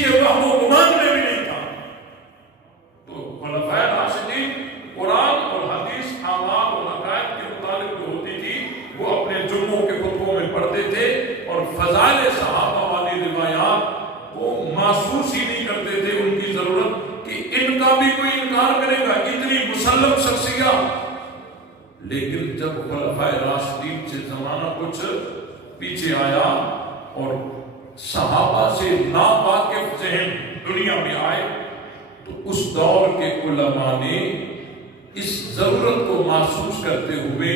کے وہم و گمان میں بھی نہیں تھا۔ تو خلفائے راشدین قرآن اور حدیث اعمال اور عقائد کے مطابق جو ہوتی تھی وہ اپنے جمعوں کے خطبوں میں پڑھتے تھے، اور فضائل صحابہ والی روایات وہ محسوس ہی نہیں کرتے تھے ان کی ضرورت کہ ان کا بھی کوئی انکار کرے گا، اتنی مسلم شخصیات۔ لیکن جب خلفائے راشدین سے زمانہ کچھ پیچھے آیا اور صحابہ سے ناواقف ذہن دنیا میں آئے، تو اس دور کے علماء نے اس ضرورت کو محسوس کرتے ہوئے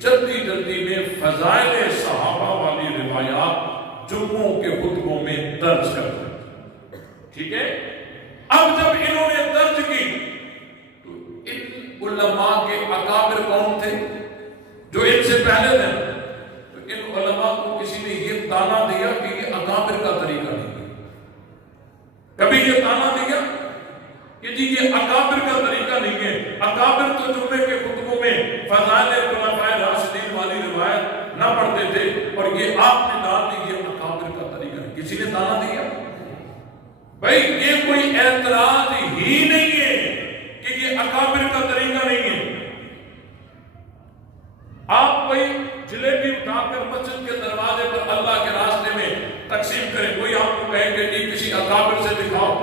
جلدی جلدی میں فضائل صحابہ والی روایات جمعوں کے خطبوں میں درج کر دی۔ ٹھیک ہے، اب جب انہوں نے درج کی تو ان علماء کے اکابر کون تھے جو ان سے پہلے تھے؟ تو ان علماء کو کسی نے یہ تانا دیا کہ یہ اکابر کا طریقہ نہیں ہے۔ کبھی یہ تانا دیا کہ جی یہ اکابر کا طریقہ نہیں ہے، اکابر تو جمعے کے خطبوں میں فضائل خلفائے راشدین والی روایت نہ پڑھتے تھے، اور یہ آپ نے دان دی یہ اکابر کا طریقہ نہیں۔ کسی نے تانا دیا؟ بھائی یہ کوئی اعتراض ہی نہیں ہے کہ یہ اکابر کا طریقہ نہیں ہے۔ آپ کوئی جلیبی اٹھا کر مسجد کے دروازے پر اللہ کے راستے میں تقسیم کریں، کوئی آپ کو کہے کہ جی کسی اکابر سے دکھاؤ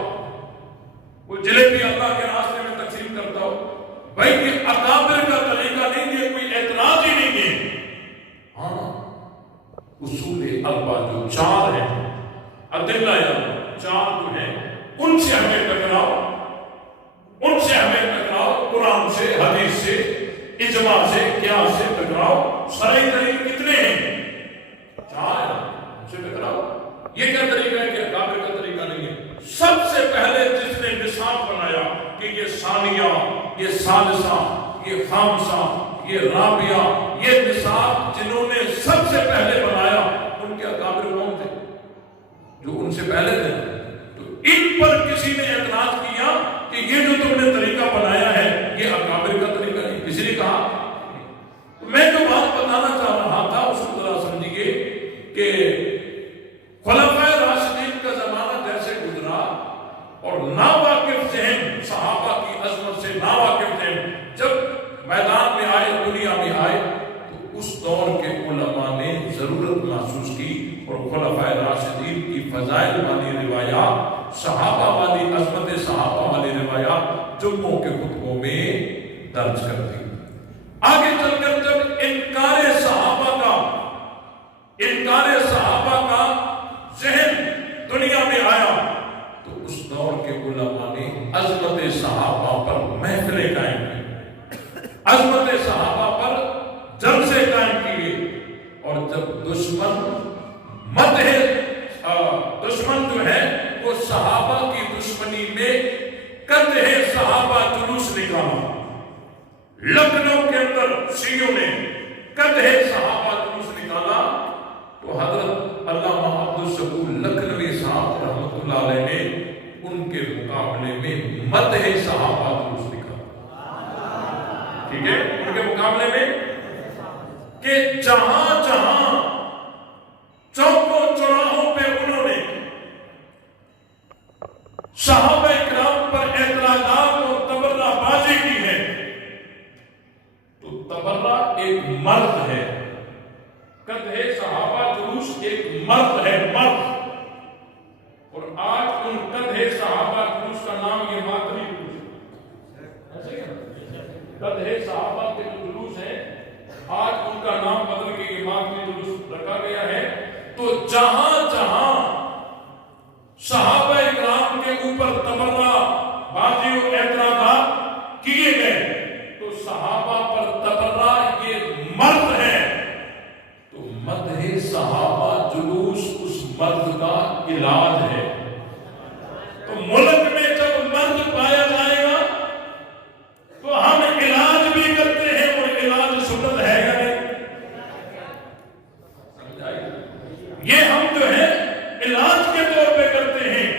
وہ جلیبی اللہ کے راستے میں تقسیم کرتا ہو، بھائی یہ اکابر کا طریقہ نہیں ہے، کوئی اعتراض ہی نہیں ہے۔ ہاں اصول اربع جو چار ہیں، ادلہ یا چار جو ہیں، ان سے ہمیں ٹکراؤ، ان سے ہمیں ٹکراؤ، قرآن سے، حدیث سے، اجماع سے، قیاس سے ٹکراؤ۔ شرعی دلیل کتنے ہیں؟ چار ہیں، ان سے ٹکراؤ۔ یہ کیا طریقہ ہے کہ اکابر کا طریقہ نہیں ہے؟ سب سے پہلے جس نے نصاب بنایا کہ یہ ثانیہ، یہ ثالثہ، یہ خامسہ، یہ رابعہ، یہ نصاب جنہوں نے سب سے پہلے بنایا ان کے اکابر کون تھے؟ جو ان سے پہلے تھے۔ تو ان پر کسی نے اعتراض کیا کہ یہ جو تم نے طریقہ بنایا ہے یہ اکابر کا طریقہ نہیں، کسی نے کہا؟ میں جو بات بتانا چاہ رہا تھا اس کو ذرا سمجھیے کہ خلفائے راشدین کا زمانہ جیسے گزرا اور ناواقف ذہن صحابہ کی عظمت سے ناواقف ذہن جب میدان میں آئے، دنیا میں آئے، تو اس دور کے علماء نے ضرورت محسوس کی اور خلفائے راشدین کی فضائل والی روایات، صحابہ والی عظمت صحابہ والی روایات جمعوں کے خطبوں میں درج کر دی۔ آگے چل کر جب انکار صحابہ کا ذہن دنیا میں آیا تو اس دور کے علماء نے عظمت صحابہ پر محفلیں قائم کی، عظمت صحابہ پر جلسے قائم کیے، اور جب دشمن جو ہے وہ صحابہ کی دشمنی میں قطع صحابہ جلوس نکالا۔ لکھنؤ کے اندر شیعوں نے قطع صحابہ جلوس نکالا تو حضرت علامہ عبدالشکور لکھنوی صاحب رحمۃ اللہ علیہ نے ان کے مقابلے میں مدح صحابہ جلوس نکالا۔ ٹھیک ہے، ان کے مقابلے میں کہ جہاں جہاں چوکوں چوراہوں پہ انہوں نے صحابہ کرام پر اعتراضات اور تبرہ بازی کی ہے، تو تبرہ ایک مرد ہے، قطع صحابہ جلوس ایک مرد ہے، مرد۔ اور آج ان قطع صحابہ جلوس کا نام یہ ماتمی جلوس ہے، قطع صحابہ کے جو جلوس ہے آج ان کا نام بدل کے یہ ماتمی جلوس رکھا گیا ہے۔ تو جہاں جہاں صحابہ کرام کے اوپر تبرہ بازی اور اعتراضات کیے گئے تو صحابہ پر تبرہ یہ مرد ہے، تو مدح صحابہ جلوس اس مرد کا علاج ہے۔ تو ملک میں جب مرد پایا جائے گا تو ہم علاج بھی کرتے ہیں، اور علاج سنت ہے یا نہیں؟ یہ ہم جو ہے علاج کے طور پہ کرتے ہیں۔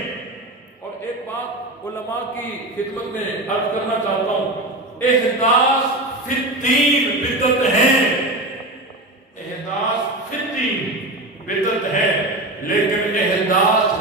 اور ایک بات علماء کی خدمت میں عرض کرنا چاہتا ہوں، احداث فی الدین بدعت ہے، احداث فی الدین بدعت ہے، لیکن احداث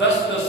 10-10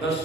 10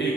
1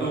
2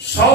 100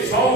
100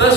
10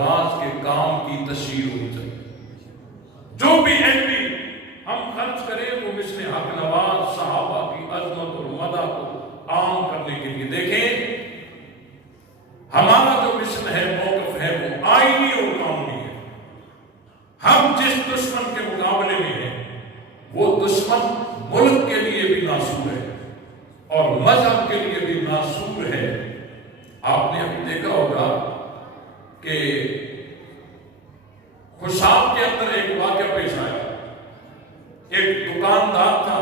نواز کے کام کی تشہیر ہونی چاہیے. جو بھی ایم پی ہم خرچ کریں وہ مثل حق نواز صحابہ کی عظمت اور مدح کو عام کرنے کے لیے. دیکھیں ہمارا جو مشن ہے، موقف ہے، وہ آئینی اور قانونی ہے. ہم جس دشمن کے مقابلے میں ہیں وہ دشمن ملک کے لیے بھی ناسور ہے اور مذہب کے لیے بھی ناسور ہے. آپ نے ابھی دیکھا ہوگا کہ خوشاب کے اندر ایک واقعہ پیش آیا. ایک دکاندار تھا،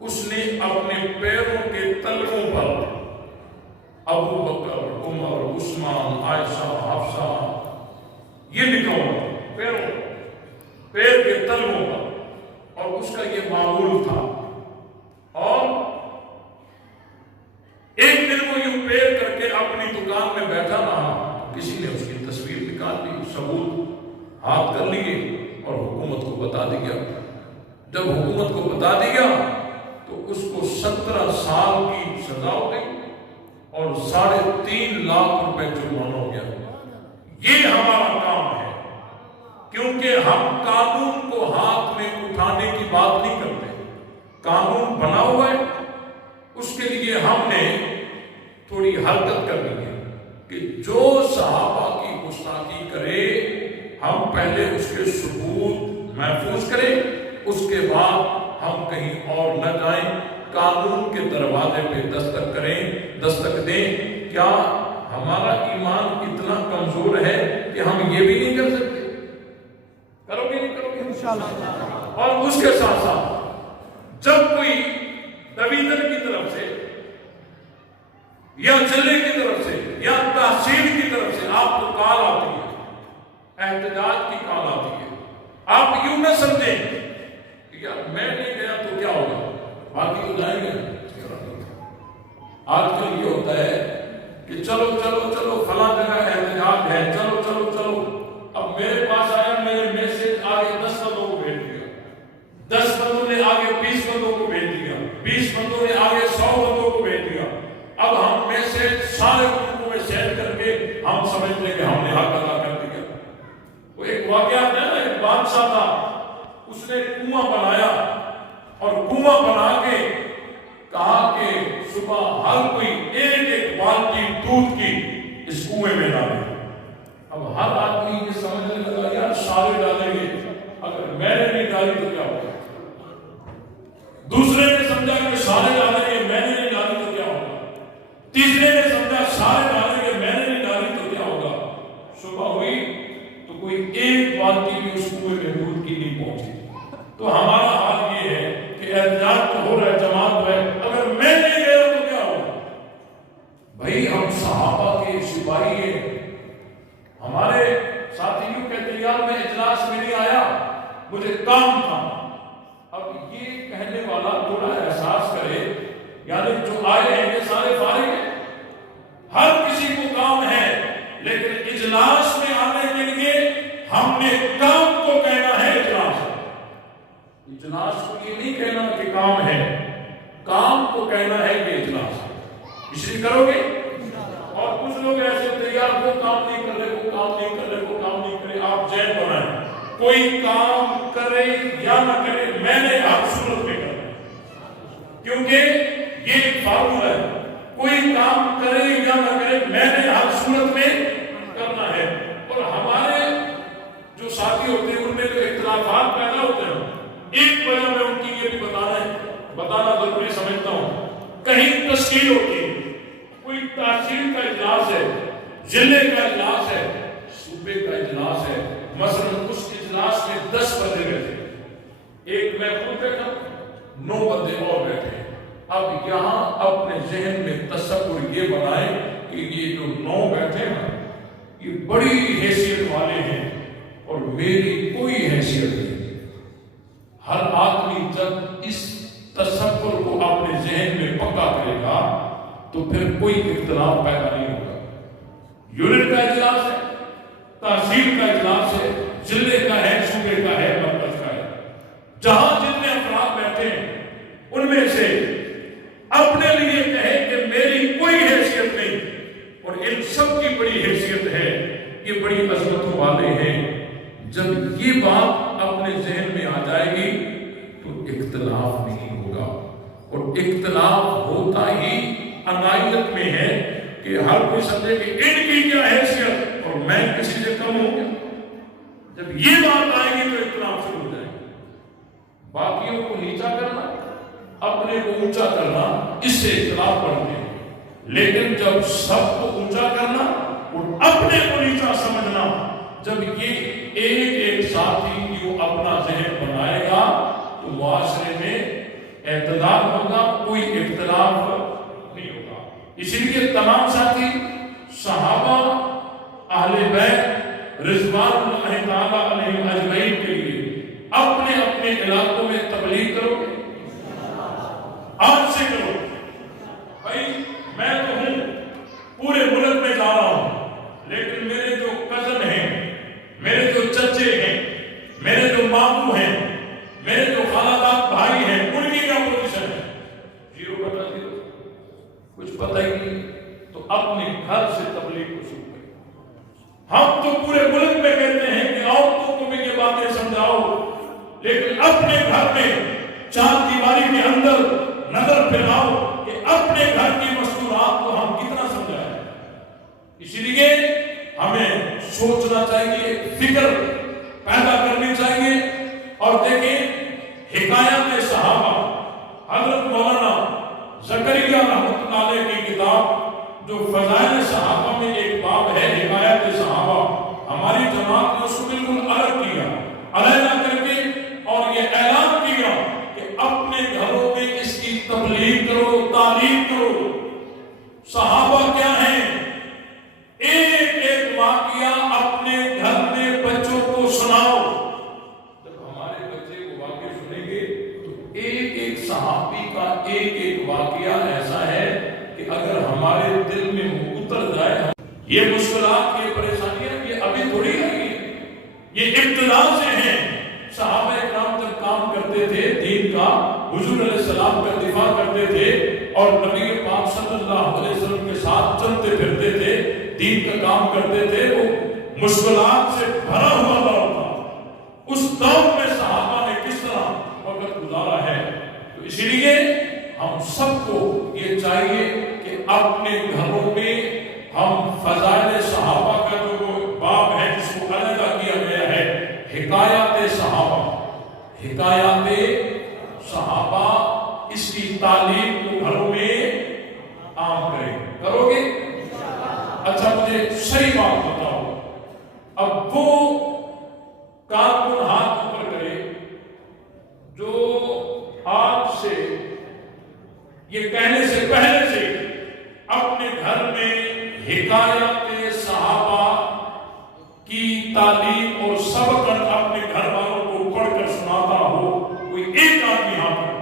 اس نے اپنے پیروں کے تلووں پر ابو بکر، عمر، عثمان، عائشہ، حفصہ یہ لکھا ہوا پیر کے تلووں پر، اور اس کا یہ معمول تھا. اور ایک دن وہ یوں پیر کر کے اپنی دکان میں بیٹھا رہا. کسی نے اس کی تصویر نکال لی، ثبوت ہاتھ کر لیے اور حکومت کو بتا دیا. جب حکومت کو بتا دیا تو اس کو 17 سال کی سزا ہو گئی اور 3.5 لاکھ روپے جرمانہ ہو گیا. یہ ہمارا کام ہے، کیونکہ ہم قانون کو ہاتھ میں اٹھانے کی بات نہیں کرتے. قانون بنا ہوا ہے، اس کے لیے ہم نے تھوڑی حرکت کرنی ہے کہ جو صحابہ کی گستاخی کرے ہم پہلے اس کے ثبوت محفوظ کریں، اس کے بعد ہم کہیں اور نہ جائیں، قانون کے دروازے پہ دستک دیں. کیا ہمارا ایمان اتنا کمزور ہے کہ ہم یہ بھی نہیں کر سکتے؟ کرو گے نہیں کرو گے انشاءاللہ. اور اس کے ساتھ ساتھ جب کوئی دویدر کی طرف سے یا ضلع کی طرف سے یا تحصیل کی طرف سے آپ کو کال آتی ہے، احتجاج کی کال آتی ہے، آپ یوں نہ سمجھیں یار میں نہیں گیا تو کیا ہوگا، باقی تو جائیں گے. آج کل یہ ہوتا ہے کہ چلو چلو چلو فلاں جگہ احتجاج ہے، چلو چلو چلو. اب میرے پاس آیا، میرے میسج آگے 10 بندوں کو بھیج دیا، 10 بندوں نے آگے 20 بندوں کو بھیج دیا، 20 بندوں نے آگے 100 بندوں کو بھیج دیا. اب ہم میسج سارے گروپوں میں سینڈ کر کے ہم سمجھتے ہیں کہ ہم نے حق ادا کر دیا. وہ ایک واقعہ ہے نا، ایک بادشاہ تھا، اس نے کنواں بنایا اور کنواں بنا کے کہا کہ صبح ہر کوئی ایک ایک بالٹی دودھ کی اس کنویں میں ڈالے. اب ہر آدمی یہ سمجھنے لگا یار سارے ڈالیں گے، اگر میں نے نہیں ڈالی تو کیا ہوگا. دوسرے نے سمجھا کہ سارے ڈالیں گے، میں نے نہیں ڈالی تو کیا ہوگا. تیسرے نے سمجھا سارے ڈالیں گے، میں نے نہیں ڈالی تو کیا ہوگا. صبح ہوئی تو کوئی ایک بالٹی بھی اس کنویں میں دودھ کی نہیں پہنچی. تو ہمارا حال یہ ہے کہ احتجاج تو ہو رہا ہے، جماعت ہے، اگر میں نہیں گیا تو کیا ہوگا. بھائی ہم صحابہ کے سپاہی ہیں. ہمارے ساتھیوں کہتے ہیں یار میں اجلاس میں نہیں آیا، مجھے کام تھا. اب یہ کہنے والا تھوڑا احساس کرے، یعنی جو آئے ہیں یہ سارے فارغ ہیں، ہر کسی کو کام ہے، لیکن اجلاس میں آنے کے لیے ہم نے کام کو کہنا ہے. اجلاس کو یہ نہیں کہنا کہ کام ہے، کام کو کہنا ہے کہ اجلاس ہے. اس لیے کرو گے. اور کچھ لوگ ایسے ہوتے ہیں یار وہ کام نہیں کر رہے، وہ کام نہیں کر رہے، وہ کام نہیں کرے. آپ ذہن بنائیں، کوئی کام کرے یا نہ کرے میں نے ہر صورت میں کرنا، کیونکہ یہ ایک فارمولا ہے. کوئی کام کرے یا نہ کرے میں نے ہر صورت میں کرنا ہے. اور ہمارے جو ساتھی ہوتے ہیں ان میں جو اختلافات پیدا ہوتے ہیں، ایک وجہ میں ان کی یہ بھی بتانا ضروری سمجھتا ہوں. کہیں تشکیل ہوتی ہے، کوئی تحصیل کا اجلاس ہے، ضلع کا اجلاس ہے، صوبے کا اجلاس ہے. مثلا اس اجلاس میں 10 بندے بیٹھے، ایک میں خود بیٹھا، 9 بندے اور بیٹھے. اب یہاں اپنے ذہن میں تصور یہ بنائیں کہ یہ جو 9 بیٹھے ہیں یہ بڑی حیثیت والے ہیں اور میری کوئی حیثیت نہیں. ہر آدمی جب اس تصور کو اپنے ذہن میں پکا کرے گا تو پھر کوئی اختلاف پیدا نہیں ہوگا. یونٹ کا اجلاس ہے، تحصیل کا اجلاس ہے، ضلع کا ہے، صوبے کا ہے، مرکز کا ہے. جہاں جتنے افراد بیٹھے ہیں ان میں سے اپنے لیے کہیں کہ میری کوئی حیثیت نہیں اور ان سب کی بڑی حیثیت ہے. یہ بڑی والے ہیں، جب یہ بات اپنے ذہن میں آ جائے گی تو اختلاف نہیں ہوگا، اور اختلاف ہوتا ہی عقائد میں ہے کہ ہر کوئی سمجھے کہ ان کی کیا حیثیت اور میں کسی سے کم ہوں گا۔ جب یہ بات آئے گی تو اختلاف شروع ہو جائے گا۔ باقیوں کو نیچا کرنا، اپنے کو اونچا کرنا، اس سے اختلاف بڑھتے ہیں، لیکن جب سب کو اونچا کرنا اور اپنے کو نیچا سمجھنا، جب یہ ایک ساتھی جو اپنا ذہن بنائے گا تو معاشرے میں اعتدال ہوگا، کوئی اختلاف نہیں ہوگا۔ اسی لیے تمام ساتھی صحابہ اہل بیت رضوان اللہ تعالیٰ علیہم اجمعین کے لیے اپنے اپنے علاقوں میں تبلیغ کرو، آج سے کرو۔ بھائی میں تو ہوں پورے ملک میں جا رہا ہوں، لیکن میرے جو کزن ہیں، میرے جو چچے ہیں، میرے جو ماموں ہیں، میرے جو خالہ بھائی ہیں، ان کی کیا پوزیشن ہے؟ زیرو بتا دیو، کچھ پتہ ہی نہیں۔ تو اپنے گھر سے تبلیغ کو شروع کریں۔ ہم تو پورے ملک میں کہتے ہیں کہ عورتوں کو بھی یہ باتیں سمجھاؤ، لیکن اپنے گھر میں چار دیواری کے اندر نظر پھیلاؤ کہ اپنے گھر کی مستورات کو ہم کتنا سمجھائیں۔ اس لیے ہمیں سوچنا چاہیے، فکر پیدا کرنی چاہیے۔ اور دیکھیں حکایات صحابہ، حضرت مولانا زکریا رحمۃ اللہ علیہ کی کتاب جو فضائل صحابہ میں ایک باب ہے حکایات صحابہ، ہماری جماعت نے اس کو بالکل الگ کیا، علیحدہ کر کے، اور یہ اعلان کیا کہ اپنے گھروں میں اس کی تبلیغ کرو، تعلیم کرو۔ صحابہ کیا ہیں؟ ایک ایک واقعہ اپنے گھر میں بچوں کو سناؤ۔ جب ہمارے بچے کو واقعہ سنیں گے تو ایک ایک صحابی کا ایک ایک واقعہ ایسا ہے کہ اگر ہمارے دل میں اتر جائے۔ یہ مشکلات، یہ پریشانیاں یہ ابھی تھوڑی آئی ہیں، یہ ابتدا سے ہیں۔ صحابہ اکرام جب کام کرتے تھے دین کا، حضور علیہ السلام کا دفاع کرتے تھے اور نبی پاک صلی اللہ علیہ وسلم کے ساتھ چلتے پھرتے تھے، دین کا کام کرتے تھے، وہ مشکلات سے بھرا ہوا دور تھا۔ اس دور میں صحابہ نے کس طرح وقت گزارا ہے۔ تو اسی لیے ہم سب کو یہ چاہیے کہ اپنے گھروں میں ہم فضائل صحابہ کا جو باب ہے جس کو علیحدہ کیا گیا ہے، حکایات صحابہ، حکایات صحابہ، اس کی تعلیم کو گھروں میں عام کریں۔ کرو گے؟ اچھا مجھے صحیح بات بتاؤ، اب وہ کارکن ہاتھ اوپر کرے جو آج سے یہ کہنے سے پہلے سے اپنے گھر میں حکایات صحابہ کی تعلیم اور سبق اپنے گھر والوں کو پڑھ کر سناتا ہو، کوئی ایک آدمی ہاتھ کرے۔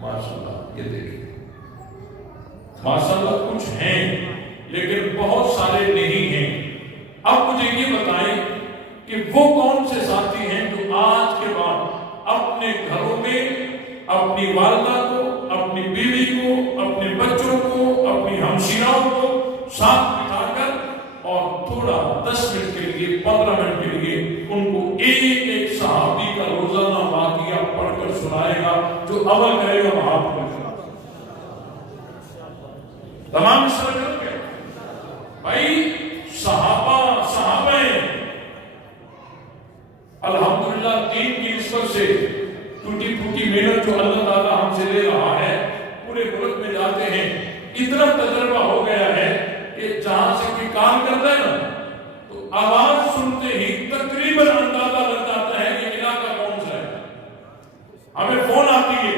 ماشاءاللہ، یہ دیکھیں ماشاءاللہ کچھ ہیں لیکن بہت سارے نہیں ہیں۔ اب مجھے یہ بتائیں کہ وہ کون سے ساتھی ہیں جو آج کے بعد اپنے گھروں میں اپنی والدہ کو، اپنی بیوی کو، اپنے بچوں کو، اپنی ہمشیراؤں کو ساتھ بٹھا کر اور تھوڑا 10 منٹ کے لیے، 15 منٹ کے لیے ان کو ایک ایک صحابی کا روزانہ واقعہ پڑھ کر سنائے گا؟ جو عمل کرے گا وہ ہاتھ پڑھ کر تمام اس طرح کر کے بھائی صحابہ الحمدللہ دین کی نسبت سے ٹوٹی پھوٹی محنت جو اللہ تعالیٰ ہم سے لے رہا ہے، پورے ملک میں جاتے ہیں، اتنا تجربہ ہو گیا ہے کہ جہاں سے کوئی کام کرتا ہے نا تو آواز سنتے ہی تقریباً اندازہ لگ جاتا ہے یہ علاقہ کون سا ہے۔ ہمیں فون آتی ہے،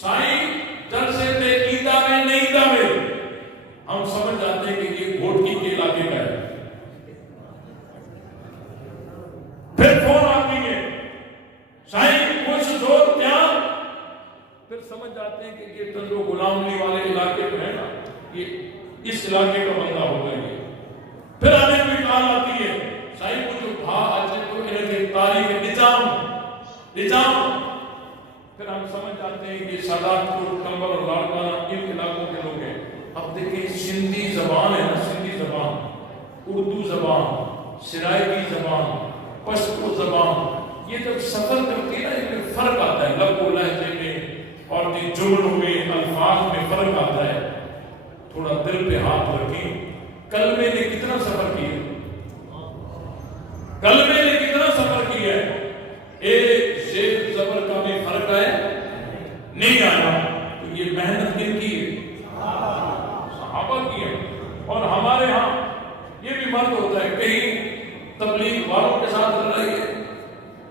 سائیں جلسے تھے عیدہ میں نہیں داوے، ہم سمجھ جاتے ہیں کہ یہ گھوٹکی کے علاقے کا ہے۔ پھر فون آتی ہے، سائیں کچھ زور کیا، پھر سمجھ جاتے ہیں کہ یہ تنجو غلام علی والے علاقے میں ہے نا، یہ اس علاقے کا بندہ ہوگا یہ۔ پھر آنے کوئی کال آتی ہے، سائیں کو جو بھا آجے تو انہیں کے تاریخ نظام، پھر ہم سمجھ جاتے ہیں کہ سادات کو کمبر اور لاڑکانہ ان علاقوں کے لوگ ہیں۔ اب دیکھیں زبان ہے نا، سندھی زبان، اردو زبان، سرائکی زبان، پشتو زبان، یہ جب سفر کرتی ہے نا، اس میں فرق آتا ہے، لفظ و لہجے میں اور جملوں میں، الفاظ میں فرق آتا ہے۔ تھوڑا دل پہ ہاتھ رکھیں، کلمے نے کتنا سفر کیا؟ کلمے نے کتنا سفر کیا ہے؟ ایک زیر زبر کا بھی فرق ہے نہیں آیا۔ تو یہ محنت کن کی ہے؟ صحابہ کی ہے۔ اور ہمارے ہاں یہ بھی مرد ہوتا ہے، کہیں تبلیغ والوں کے ساتھ لڑائی ہے،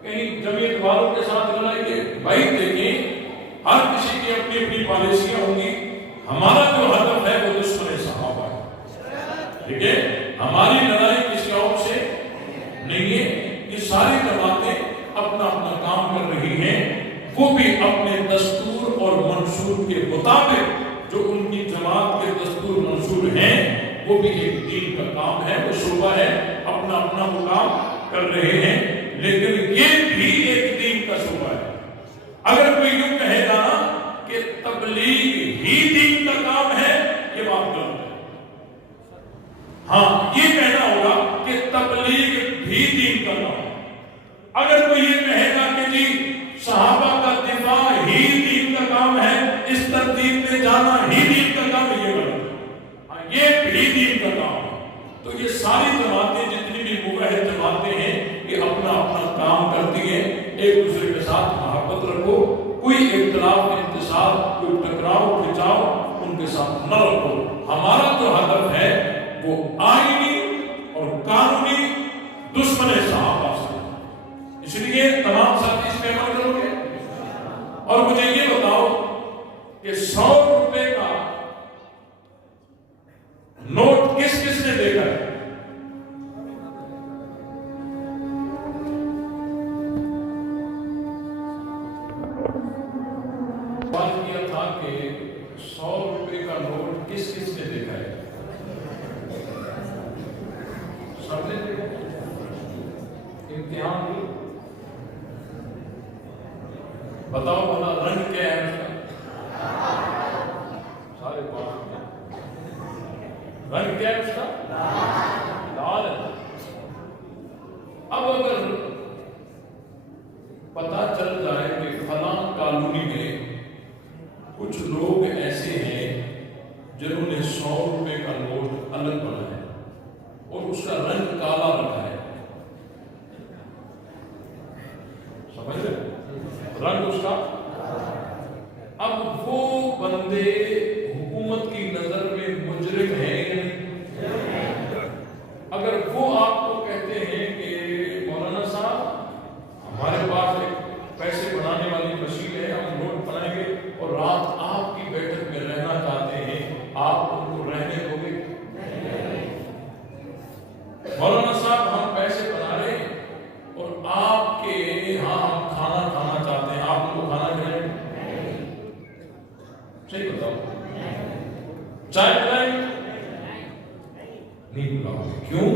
کہیں جمعیت والوں کے ساتھ لڑائی ہے۔ بھائی دیکھیں، ہر کسی کی اپنی اپنی پالیسیاں ہوں گی، ہمارا جو ہدف ہے وہ دشمن صحابہ ہے، ٹھیک ہے؟ ہماری لڑائی کسی اور سے نہیں ہے۔ یہ ساری جماعتیں اپنا اپنا کام کر رہی ہیں، وہ بھی اپنے دستور اور منشور کے مطابق جو ان کی جماعت کے دستور منشور ہیں، وہ بھی ایک دین کا کام ہے، وہ شعبہ ہے، اپنا اپنا وہ کام کر رہے ہیں، لیکن یہ بھی ایک دین کا شعبہ ہے۔ اگر کوئی یوں کہے گا کہ تبلیغ ہی دین کا کام ہے، یہ بات غلط ہے۔ ہاں، یہ کہنا ہوگا کہ تبلیغ بھی دین کا کام ہے۔ اگر کوئی یہ کہے گا کہ جی صحابہ کا دفاع ہی دین کا کام ہے، اس ترتیب میں جانا ہی دین کا کام ہے، یہ غلط ہے۔ ہاں، یہ بھی دین کا کام ہے۔ تو یہ ساری جماعتیں، جتنی بھی موحد جماعتیں ہیں، یہ اپنا اپنا کام کرتی ہیں۔ ایک دوسرے کے ساتھ محبت رکھو، کوئی اختلاف انتصاب، کوئی ٹکراؤ کھچاؤ ان کے ساتھ نہ رکھو۔ ہمارا جو ہدف ہے وہ آئینی اور قانونی دشمن صحابہ سے، اس لیے تمام ساتھی اس پہ عمل کرو گے۔ اور مجھے یہ بتاؤ کہ 100 روپے کا نوٹ کس کس نے دیکھا ہے؟ سوال کیا تھا کہ 100 روپے کا نوٹ کس کس نے دیکھا ہے؟ سب نے دیکھا؟ امتحان بھی بتاؤ بھلا رنگ کیا ہے اس کا؟ سارے پاس رنگ کیا ہے اس کا؟ لال ہے۔ اب اگر پتا چل جائے کہ فلاں کالونی میں کچھ لوگ ایسے ہیں جنہوں نے 100 روپے کا نوٹ الگ بنایا اور اس کا رنگ کالا رکھا ہے، سمجھ رہے؟ رنگ اس کا، اب وہ بندے حکومت کی نظر میں مجرم ہیں یا نہیں؟ اگر وہ آپ کو کہتے ہیں کہ مولانا صاحب ہمارے پاس ایک پیسے بنانے والی مشین ہے، ہم نوٹ بنائیں گے اور رات آپ کی بیٹھک میں رہنا چاہتے ہیں، آپ ان کو رہنے دو گے؟ مولانا صاحب ہم پیسے بنا رہے ہیں اور آپ کے یہاں ہم کھانا کھانا چاہتے ہیں، آپ ان کو کھانا کھلائیں گے؟ صحیح بتاؤ، چائے پلائیں گے؟ نہیں بلاؤ گے۔ کیوں؟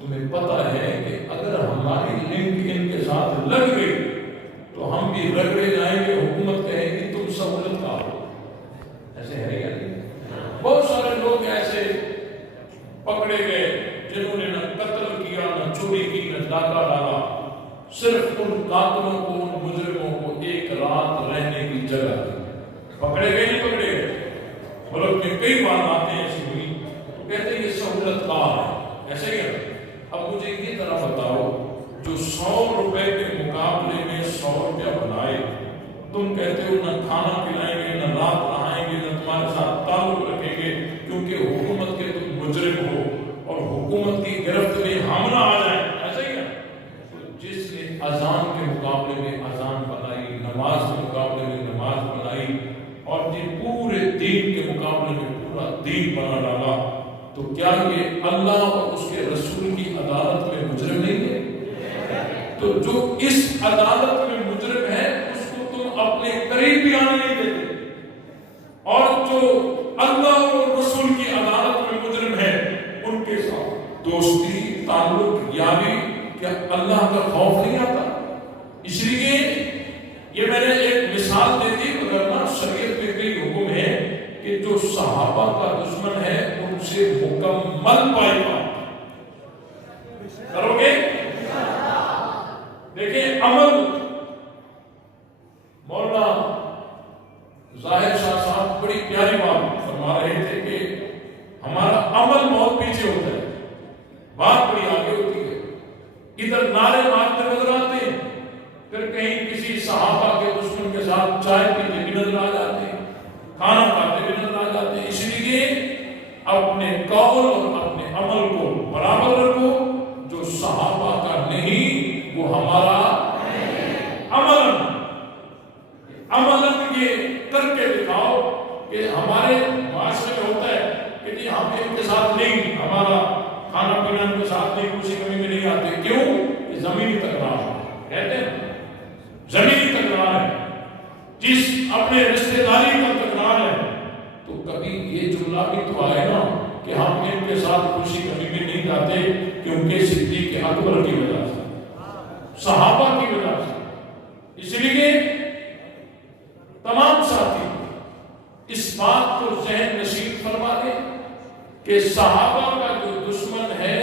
تمہیں پتا ہے کہ اگر ہماری لنک ان کے ساتھ لگ گئی تو ہم بھی رگڑے جائیں گے، حکومت کہے گی تم سہولت کا ہو۔ ایسے ہے یا نہیں؟ بہت سارے لوگ ایسے پکڑے گئے جنہوں نے نہ قتل کیا، نہ چوری کی، نہ ڈاکہ ڈالا، صرف ان قاتلوں کو، ان مجرموں کو ایک رات رہنے کی جگہ دی۔ پکڑے گئے نہیں پکڑے گئے؟ ملک میں کئی بار باتیں ایسی ہوئی تو کہتے ہیں یہ سہولت کار ہے، ایسے ہی ہے۔ اب مجھے یہ طرح بتاؤ، جو 100 روپے کے مقابلے میں 100 روپیہ بنائے، تم کہتے ہو نہ کھانا کھلائیں گے، نہ رات رہائیں گے، نہ تمہارے ساتھ تعلق رکھیں گے کیونکہ حکومت کے تم مجرم ہو اور حکومت کی گرفت میں ہم نہ آ جائیں، ایسا ہی ہے۔ تو جس نے اذان کے مقابلے میں اذان بنائی، نماز کے مقابلے میں نماز بنائی اور پورے دین کے مقابلے میں پورا دین بنا ڈالا، تو کیا یہ اللہ اور اس کے رسول کی عدالت میں مجرم نہیں ہے؟ تو جو اس عدالت میں مجرم ہے اس کو تم اپنے قریب بھی آنے نہیں دیتے، اور جو اللہ اور رسول کی عدالت میں مجرم ہے ان کے ساتھ دوستی، تعلق، یاری، کیا اللہ کا خوف نہیں آتا؟ اس لیے یہ میں نے ایک مثال دے دی، وگرنہ شریعت میں کئی حکم ہے کہ جو صحابہ صحابہ کا دشمن ہے ان سے مکمل بائیکاٹ کرو گے؟ دیکھیں عمل، مولانا ظاہر شاہ صاحب بڑی پیاری بات فرما رہے تھے کہ ہمارا عمل بہت پیچھے ہوتا ہے، بات بڑی آگے ہوتی ہے. ادھر نعرے مارتے نظر آتے ہیں، پھر کہیں کسی صحابہ کے دشمن کے ساتھ چائے پیتے بھی نظر آ جاتے ہیں، کھانا کھاتے بھی نظر آ جاتے ہیں. اس لیے اپنے قول اور اپنے عمل کو برابر رکھو. جو صحابہ کا نہیں وہ ہمارا عملاً یہ کر کے دکھاؤ کہ ہمارے معاشرے میں ہوتا ہے کہ جی ہم ان کے ساتھ نہیں، ہمارا کھانا پینا ان کے ساتھ نہیں، کسی کمی میں نہیں آتے. کیوں؟ کہ زمینی تکرار کہتے ہیں، زمینی تکرار ہے، جس اپنے رشتہ داری کا تکرار ہے. تو کبھی یہ جملہ بھی تو آئے نا کہ ہم ان کے ساتھ خوشی کمی میں نہیں جاتے کیونکہ صدیق اکبر کی وجہ سے، صحابہ کی وجہ سے. اس لیے تمام ساتھی اس بات کو ذہن نشین فرما دیں کہ صحابہ کا جو دشمن ہے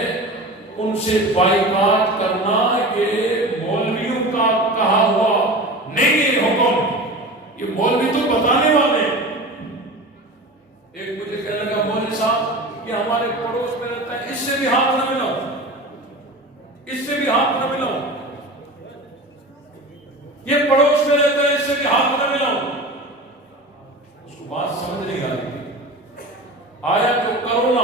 ان سے بائیکاٹ کرنا یہ مولویوں کا کہا ہوا نہیں ہے حکم. یہ مولوی تو بتانے والے. ایک مجھے کہنے لگا مولوی صاحب یہ ہمارے پڑوس میں رہتا ہے، اس سے بھی ہاتھ نہ ملاؤ، اس سے بھی ہاتھ نہ ملاؤ، یہ پڑوس میں رہتا ہے اس سے بھی ہاتھ نہ ملاؤ. اس کو بات سمجھ نہیں آئی. آیا جو کرونا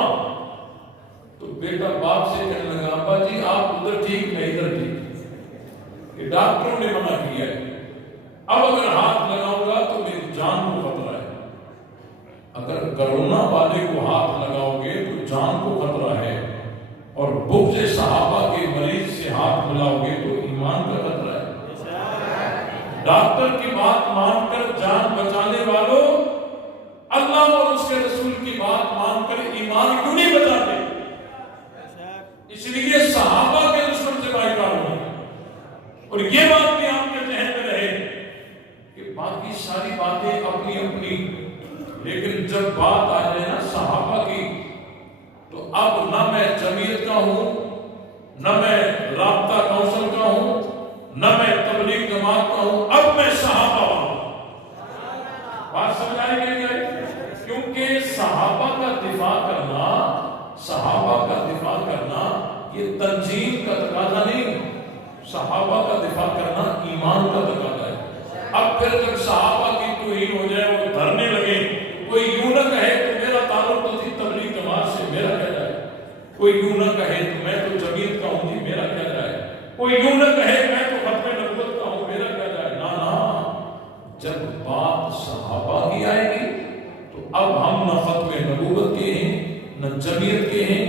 تو بیٹا باپ سے کہنے لگا ابا جی آپ ادھر ٹھیک میں ادھر ٹھیک، یہ ڈاکٹروں نے منع کیا ہے، اب اگر ہاتھ لگاؤں گا تو میری جان کو خطرہ ہے. اگر کرونا والے کو ہاتھ لگاؤ گے تو جان کو خطرہ ہے، اور بغض صحابہ کے مریض سے ہاتھ ملاؤ گے تو ایمان کا خطرہ ہے. ڈاکٹر کی بات مان کر جان بچانے والوں، اللہ اور اس کے رسول کی بات مان کر ایمان کیوں نہیں بچاتے؟ اس لیے صحابہ کے دشمن سے بائیکاٹ ہونا. اور یہ بات بھی آپ کے ذہن میں رہے کہ باقی ساری باتیں اپنی اپنی، لیکن جب بات آ جائے نا صحابہ کی تو اب نہ میں جمعیت کا ہوں، نہ میں رابطہ کونسل کا ہوں، نہ میں تبلیغ جماعت کا ہوں، اب میں صحابہ ہوں. بات سمجھ آئی کہ نہیں آئی؟ کیونکہ صحابہ کا دفاع کرنا یہ تنظیم کا تقاضا نہیں، صحابہ کا دفاع کرنا ایمان کا تقاضا ہے. اب پھر جب صحابہ کی توہین ہو جائے، وہ دھرنے لگے، کوئی یوں نہ کہے تو میرا تعلق تو تھی تبلیغ جماعت سے، میرا کیا جائے؟ کوئی یوں نہ کہے تو میں تو جمعیت کا ہوں جی، میرا کیا جائے؟ کوئی یوں نہ کہے میں تو ختم نبوت کا ہوں، میرا کیا جائے؟ نہ جب بات صحابہ کی آئے گی تو اب ہم نہ ختم نبوت کے ہیں، نہ جمعیت کے ہیں،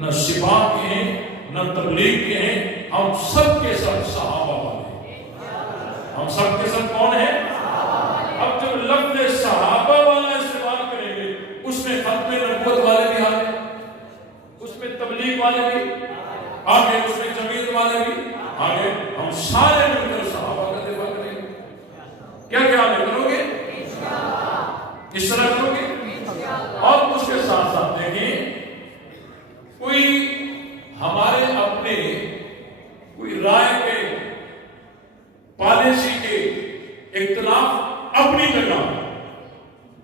نہ شفاء کے ہیں، نہ تبلیغ کے ہیں، ہم سب کے سب صحابہ والے ہیں. ہم سب کے سب کون ہیں؟ اب جب لفظ صحابہ والا استعمال کریں گے اس میں ختم نبوت والے بھی آگے، اس میں تبلیغ والے بھی آگے، اس میں جمعیت والے بھی آگے. ہم سارے مل کر صحابہ کا دفاع کریں گے. کیا آگے کرو گے؟ اس طرح کرو گے. اور اس کے ساتھ ساتھ دیکھیں کوئی ہمارے اپنے کوئی رائے کے، پالیسی کے اختلاف اپنی جگہ.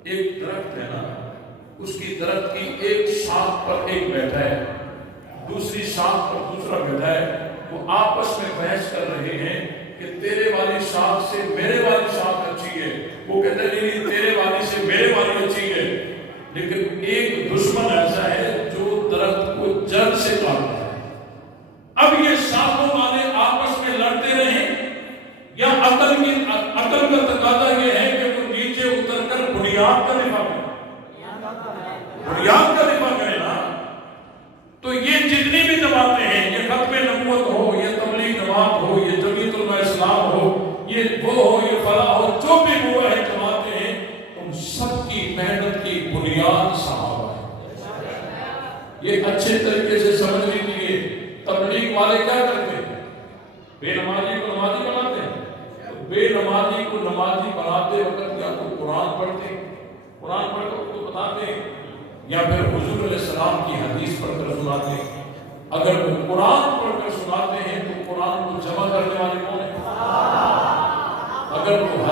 ایک درخت ہے نا، اس کی درخت کی ایک شاخ پر ایک بیٹھا ہے، دوسری شاخ پر دوسرا بیٹھا ہے، وہ آپس میں بحث کر رہے ہیں کہ تیرے والی شاخ سے میرے والی شاخ اچھی ہے. وہ کہتے ہیں نہیں تیرے والی سے میرے والی اچھی ہے. لیکن ایک دشمن ایسا ہے جو درخت کو جڑ سے کاٹتا ہے. اب یہ شاخوں والے آپس میں لڑتے رہیں یا عقل کا تقاضا یہ ہے کہ وہ نیچے اتر کر بنیاد کا دفاع کرے نا. تو یہ جتنی بھی جماعتیں ہیں، یہ ختم نبوت ہو، یہ تبلیغ جماعت ہو، یہ جمعیت علماء اسلام ہو، یہ وہ ہو، یہ فلاح ہو، جو بھی وہ ہے جماعتیں ہیں، ان سب کی محنت کی بنیاد صحابہ ہے. یہ اچھے طریقے سے سمجھ لیجیے. تبلیغ والے کیا کرتے ہیں؟ بے نمازی کو نمازی بناتے ہیں. تو بے نمازی کو نمازی بناتے وقت یا تو قرآن پڑھتے ہیں، قرآن پڑھ کر تو بتاتے ہیں یا پھر حضور علیہ السلام کی حدیث پڑھ کر سناتے ہیں؟ اگر وہ قرآن پڑھ کر سناتے ہیں تو قرآن کو جمع کرنے والے کون ہیں؟ اگر وہ